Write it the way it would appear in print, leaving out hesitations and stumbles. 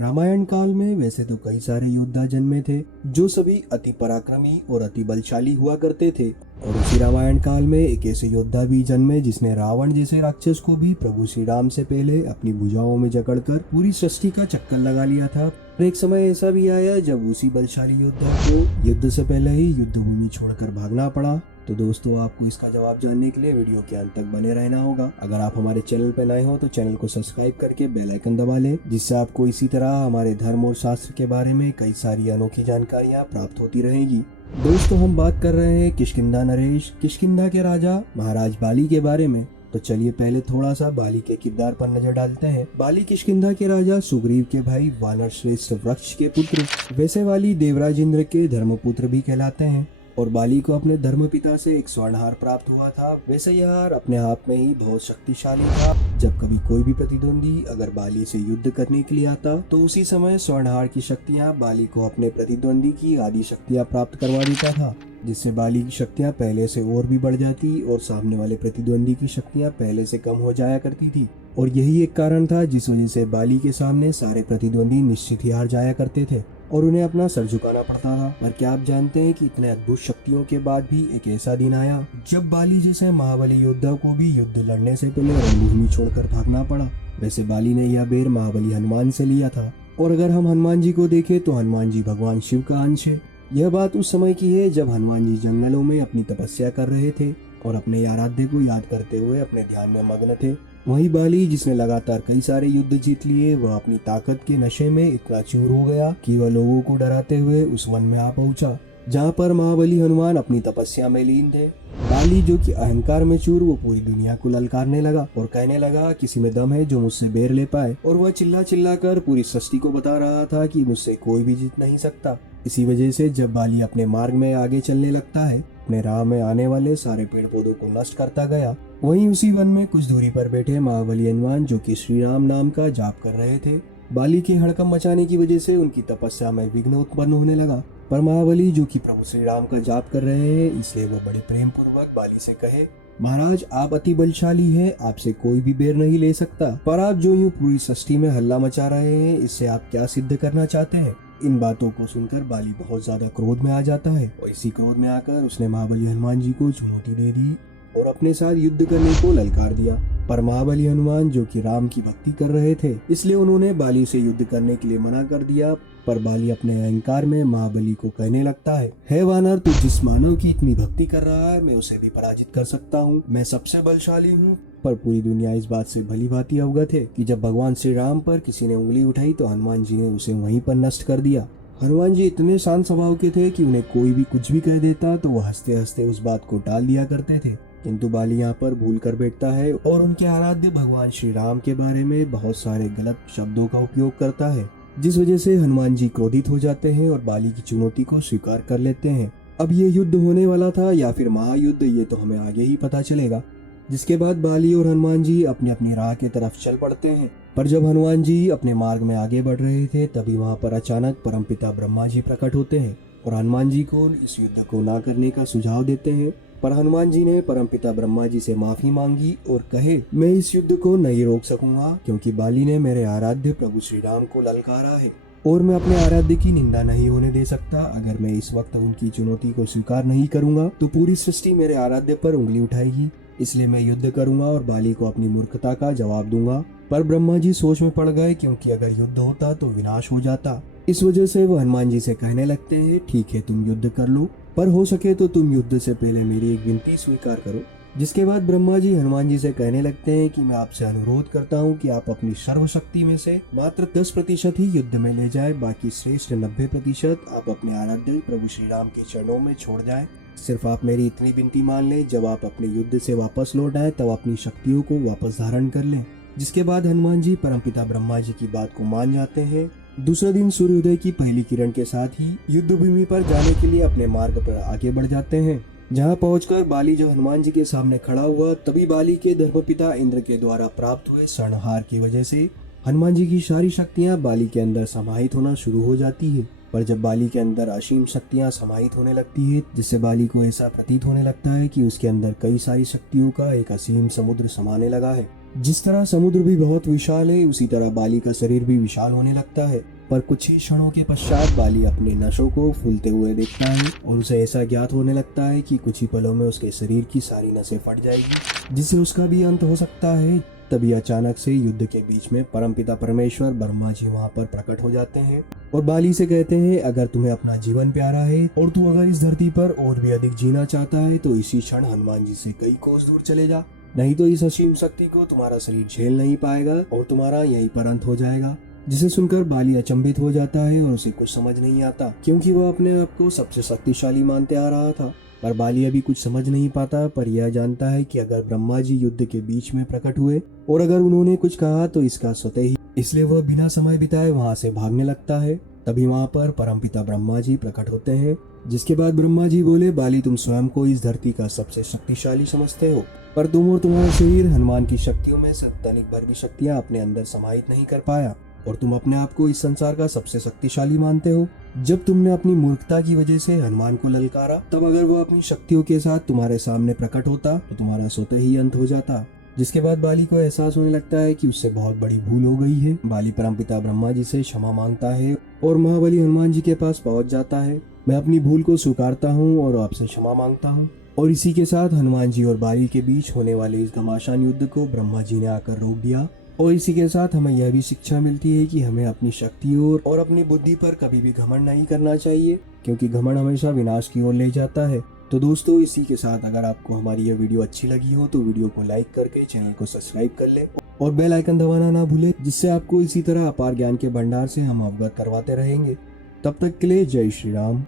रामायण काल में वैसे तो कई सारे योद्धा जन्मे थे जो सभी अति पराक्रमी और अति बलशाली हुआ करते थे। और उसी रामायण काल में एक ऐसे योद्धा भी जन्मे जिसने रावण जैसे राक्षस को भी प्रभु श्री राम से पहले अपनी भुजाओं में जकड़कर पूरी सृष्टि का चक्कर लगा लिया था। और एक समय ऐसा भी आया जब उसी बलशाली योद्धा को युद्ध से पहले ही युद्ध भूमि छोड़कर भागना पड़ा। तो दोस्तों, आपको इसका जवाब जानने के लिए वीडियो के अंत तक बने रहना होगा। अगर आप हमारे चैनल पर नए हो तो चैनल को सब्सक्राइब करके बेल आइकन दबा लें, जिससे आपको इसी तरह हमारे धर्म और शास्त्र के बारे में कई सारी अनोखी जानकारियाँ प्राप्त होती रहेगी। दोस्तों, हम बात कर रहे हैं किष्किंधा नरेश, किष्किंधा के राजा महाराज बाली के बारे में। तो चलिए पहले थोड़ा सा बाली के किरदार पर नजर डालते हैं। बाली किष्किंधा के राजा सुग्रीव के भाई वानर श्रेष्ठ वृक्ष के पुत्र, वैसे वाली देवराज इंद्र के धर्मपुत्र भी कहलाते हैं। और बाली को अपने धर्मपिता से एक स्वर्णहार प्राप्त हुआ था। वैसे यह हार अपने आप में ही बहुत शक्तिशाली था। जब कभी कोई भी प्रतिद्वंदी अगर बाली से युद्ध करने के लिए आता तो उसी समय स्वर्णहार की शक्तियां बाली को अपने प्रतिद्वंदी की आदि शक्तियां प्राप्त करवा देता था, जिससे बाली की शक्तियां पहले से और भी बढ़ जाती और सामने वाले प्रतिद्वंदी की शक्तियां पहले से कम हो जाया करती थी। और यही एक कारण था जिस वजह से बाली के सामने सारे प्रतिद्वंदी निश्चित ही हार जाया करते थे और उन्हें अपना सर झुकाना पड़ता था। पर क्या आप जानते हैं कि इतने अद्भुत शक्तियों के बाद भी एक ऐसा दिन आया जब बाली जैसे महाबली योद्धा को भी युद्ध लड़ने से पहले रणभूमि छोड़कर भागना पड़ा। वैसे बाली ने यह बेर महाबली हनुमान से लिया था। और अगर हम हनुमान जी को देखें तो हनुमान जी भगवान शिव का अंश है। यह बात उस समय की है जब हनुमान जी जंगलों में अपनी तपस्या कर रहे थे और अपने आराध्य को याद करते हुए अपने ध्यान में मग्न थे। वहीं बाली, जिसने लगातार कई सारे युद्ध जीत लिए, वह अपनी ताकत के नशे में इतना चूर हो गया कि वह लोगों को डराते हुए उस वन में आ पहुंचा जहां पर महाबली हनुमान अपनी तपस्या में लीन थे। बाली, जो कि अहंकार में चूर, वो पूरी दुनिया को ललकारने लगा और कहने लगा किसी में दम है जो मुझसे बेर ले पाए। और वह चिल्ला चिल्ला कर पूरी सृष्टि को बता रहा था कि मुझसे कोई भी जीत नहीं सकता। इसी वजह से जब बाली अपने मार्ग में आगे चलने लगता है, अपने राह में आने वाले सारे पेड़ पौधों को नष्ट करता गया। वहीं उसी वन में कुछ दूरी पर बैठे महाबली हनुमान, जो कि श्री राम नाम का जाप कर रहे थे, बाली के हड़कंप मचाने की वजह से उनकी तपस्या में विघ्न उत्पन्न होने लगा। पर महाबली, जो कि प्रभु श्री राम का जाप कर रहे हैं, इसलिए वह बड़े प्रेम पूर्वक बाली से कहे, महाराज, आप अति बलशाली हैं, आपसे कोई भी बेर नहीं ले सकता। पर आप जो यूं पूरी सृष्टि में हल्ला मचा रहे हैं, इससे आप क्या सिद्ध करना चाहते हैं? इन बातों को सुनकर बाली बहुत ज्यादा क्रोध में आ जाता है और इसी क्रोध में आकर उसने महाबली हनुमान जी को चुनौती दे दी और अपने साथ युद्ध करने को ललकार दिया। पर महाबली हनुमान, जो कि राम की भक्ति कर रहे थे, इसलिए उन्होंने बाली से युद्ध करने के लिए मना कर दिया। पर बाली अपने अहंकार में महाबली को कहने लगता है, हे वानर, तू जिस मानव की इतनी भक्ति कर रहा है, मैं उसे भी पराजित कर सकता हूँ। मैं सबसे बलशाली हूँ। पर पूरी दुनिया इस बात से भली भांति अवगत है कि जब भगवान श्री राम पर किसी ने उंगली उठाई तो हनुमान जी ने उसे वहीं पर नष्ट कर दिया। हनुमान जी इतने शांत स्वभाव के थे कि उन्हें कोई भी कुछ भी कह देता तो वह हंसते हंसते उस बात को टाल दिया करते थे। किंतु बाली यहाँ पर भूल कर बैठता है और उनके आराध्य भगवान श्री राम के बारे में बहुत सारे गलत शब्दों का उपयोग करता है, जिस वजह से हनुमान जी क्रोधित हो जाते हैं और बाली की चुनौती को स्वीकार कर लेते हैं। अब ये युद्ध होने वाला था या फिर महायुद्ध, ये तो हमें आगे ही पता चलेगा। जिसके बाद बाली और हनुमान जी अपनी अपनी राह के तरफ चल पड़ते हैं। पर जब हनुमान जी अपने मार्ग में आगे बढ़ रहे थे, तभी वहाँ पर अचानक परमपिता ब्रह्मा जी प्रकट होते हैं और हनुमान जी को इस युद्ध को ना करने का सुझाव देते हैं। पर हनुमान जी ने परमपिता ब्रह्मा जी से माफी मांगी और कहे, मैं इस युद्ध को नहीं रोक सकूंगा क्योंकि बाली ने मेरे आराध्य प्रभु श्री राम को ललकारा है और मैं अपने आराध्य की निंदा नहीं होने दे सकता। अगर मैं इस वक्त उनकी चुनौती को स्वीकार नहीं करूंगा तो पूरी सृष्टि मेरे आराध्य पर उंगली उठाएगी। इसलिए मैं युद्ध करूंगा और बाली को अपनी मूर्खता का जवाब दूंगा। पर ब्रह्मा जी सोच में पड़ गए क्योंकि अगर युद्ध होता तो विनाश हो जाता। इस वजह से वो हनुमान जी से कहने लगते हैं, ठीक है, तुम युद्ध कर लो, पर हो सके तो तुम युद्ध से पहले मेरी एक विनती स्वीकार करो। जिसके बाद ब्रह्मा जी हनुमान जी से कहने लगते हैं कि मैं आपसे अनुरोध करता हूँ कि आप अपनी सर्वशक्ति में से मात्र 10% ही युद्ध में ले जाए, बाकी श्रेष्ठ 90% आप अपने आराध्य प्रभु श्री राम के चरणों में छोड़ जाए। सिर्फ आप मेरी इतनी विनती मान लें, जब आप अपने युद्ध से वापस लौट आए तब अपनी शक्तियों को वापस धारण कर लें। जिसके बाद हनुमान जी परमपिता ब्रह्मा जी की बात को मान जाते हैं। दूसरे दिन सूर्योदय की पहली किरण के साथ ही युद्ध भूमि पर जाने के लिए अपने मार्ग पर आगे बढ़ जाते हैं। जहां पहुंचकर बाली जो हनुमान जी के सामने खड़ा हुआ, तभी बाली के धर्मपिता इंद्र के द्वारा प्राप्त हुए स्वर्णहार की वजह से हनुमान जी की सारी शक्तियां बाली के अंदर समाहित होना शुरू हो जाती है। पर जब बाली के अंदर असीम शक्तियां समाहित होने लगती है, जिससे बाली को ऐसा प्रतीत होने लगता है कि उसके अंदर कई सारी शक्तियों का एक असीम समुद्र समाने लगा है। जिस तरह समुद्र भी बहुत विशाल है, उसी तरह बाली का शरीर भी विशाल होने लगता है। पर कुछ ही क्षणों के पश्चात बाली अपने नसों को फूलते हुए देखता है और उसे ऐसा ज्ञात होने लगता है कि कुछ ही पलों में उसके शरीर की सारी नसें फट जाएगी, जिससे उसका भी अंत हो सकता है। तभी अचानक से युद्ध के बीच में परमपिता परमेश्वर ब्रह्मा जी वहाँ पर प्रकट हो जाते हैं और बाली से कहते हैं, अगर तुम्हें अपना जीवन प्यारा है और तू अगर इस धरती पर और भी अधिक जीना चाहता है तो इसी क्षण हनुमान जी से कई कोस दूर चले जा, नहीं तो इस असीम शक्ति को तुम्हारा शरीर झेल नहीं पाएगा और तुम्हारा यहीं पर अंत हो जाएगा। जिसे सुनकर बाली अचंभित हो जाता है और उसे कुछ समझ नहीं आता, क्योंकि वह अपने आप को सबसे शक्तिशाली मानते आ रहा था। पर बाली अभी कुछ समझ नहीं पाता, पर यह जानता है कि अगर ब्रह्मा जी युद्ध के बीच में प्रकट हुए और अगर उन्होंने कुछ कहा तो इसका स्वतः ही, इसलिए वह बिना समय बिताए वहां से भागने लगता है। तभी वहां पर परमपिता ब्रह्मा जी प्रकट होते हैं, जिसके बाद ब्रह्मा जी बोले, बाली तुम स्वयं को इस धरती का सबसे शक्तिशाली समझते हो, पर तुम और तुम्हारा शरीर हनुमान की शक्तियों में से तनिक भर भी शक्तियां अपने अंदर समाहित नहीं कर पाया और तुम अपने आप को इस संसार का सबसे शक्तिशाली मानते हो। जब तुमने अपनी मूर्खता की वजह से हनुमान को ललकारा, तब अगर वो अपनी शक्तियों के साथ तुम्हारे सामने प्रकट होता तो तुम्हारा स्वतः ही अंत हो जाता। जिसके बाद बाली को एहसास होने लगता है कि उससे बहुत बड़ी भूल हो गई है। बाली परमपिता ब्रह्मा जी से क्षमा मांगता है और महाबली हनुमान जी के पास पहुंच जाता है। मैं अपनी भूल को स्वीकारता हूँ और आपसे क्षमा मांगता हूँ। और इसी के साथ हनुमान जी और बाली के बीच होने वाले इस घमासान युद्ध को ब्रह्मा जी ने आकर रोक दिया। और इसी के साथ हमें यह भी शिक्षा मिलती है कि हमें अपनी शक्तियों और अपनी बुद्धि पर कभी भी घमंड नहीं करना चाहिए, क्योंकि घमंड हमेशा विनाश की ओर ले जाता है। तो दोस्तों, इसी के साथ अगर आपको हमारी यह वीडियो अच्छी लगी हो तो वीडियो को लाइक करके चैनल को सब्सक्राइब कर ले और बेल आइकन दबाना ना भूले, जिससे आपको इसी तरह अपार ज्ञान के भंडार से हम अवगत करवाते रहेंगे। तब तक के लिए जय श्री राम।